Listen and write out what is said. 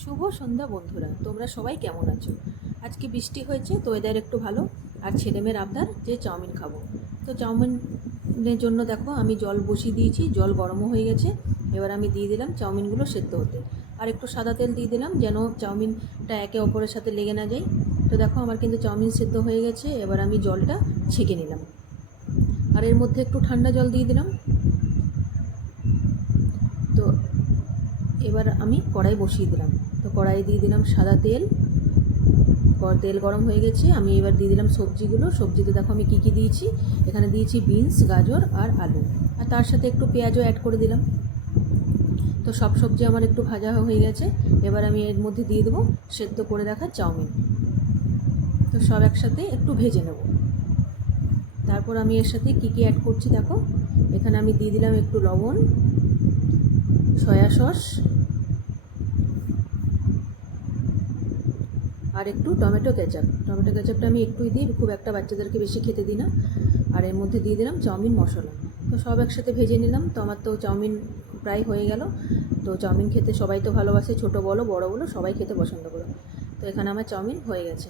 শুভ সন্ধ্যা বন্ধুরা, তোমরা সবাই কেমন আছো? আজকে বৃষ্টি হয়েছে তো ওয়েদার একটু ভালো। আর ছেলেমেয়ের আবদার যে চাউমিন খাবো। তো চাউমিনের জন্য দেখো আমি জল বসিয়ে দিয়েছি, জল গরমও হয়ে গেছে। এবার আমি দিয়ে দিলাম চাউমিনগুলো সেদ্ধ হতে। আর একটু সাদা তেল দিয়ে দিলাম যেন চাউমিনটা একে অপরের সাথে লেগে না যায়। তো দেখো আমার কিন্তু চাউমিন সেদ্ধ হয়ে গেছে। এবার আমি জলটা ছেঁকে নিলাম। আর এর মধ্যে একটু ঠান্ডা জল দিয়ে দিলাম। তো এবার আমি কড়াই বসিয়ে দিলাম। তো কড়াই দিয়ে দিলাম সাদা তেল। তেল গরম হয়ে গেছে। আমি এবার দিয়ে দিলাম সবজিতে দেখো আমি কী কী দিয়েছি। এখানে দিয়েছি বিনস, গাজর আর আলু, আর তার সাথে একটু পেঁয়াজও অ্যাড করে দিলাম। তো সব সবজি আমার একটু ভাজা হয়ে গেছে। এবার আমি এর মধ্যে দিয়ে দেবো সেদ্ধ করে রাখা চাউমিন। তো সব একসাথে একটু ভেজে নেব। তারপর আমি এর সাথে কী কী অ্যাড করছি দেখো। এখানে আমি দিয়ে দিলাম একটু লবণ, সয়া সস আর একটু টমেটো কেচাপটা আমি একটুই দিই, খুব একটা বাচ্চাদেরকে বেশি খেতে দিই না। আর এর মধ্যে দিয়ে দিলাম চাউমিন মশলা। তো সব একসাথে ভেজে নিলাম। তো আমার তো চাউমিন প্রায় হয়ে গেল। তো চাউমিন খেতে সবাই তো ভালোবাসে, ছোটো বলো বড়ো বলো সবাই খেতে পছন্দ করে। তো এখানে আমার চাউমিন হয়ে গেছে।